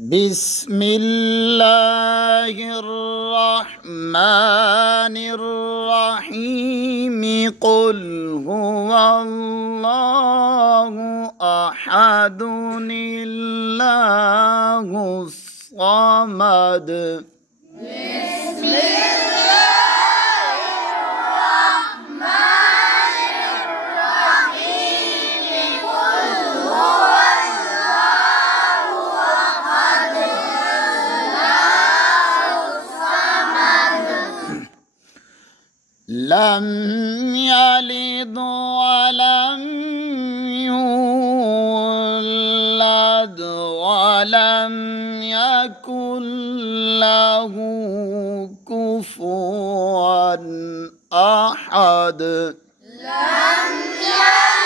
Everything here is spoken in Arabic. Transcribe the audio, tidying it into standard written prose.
بسم الله الرحمن الرحيم قل هو الله أحد الله الصمد بسم الله الرحمن الرحيم قل هو الله أحد الله الصمد لم يلد ولم يولد ولم يكن له كفوا أحد لم يلد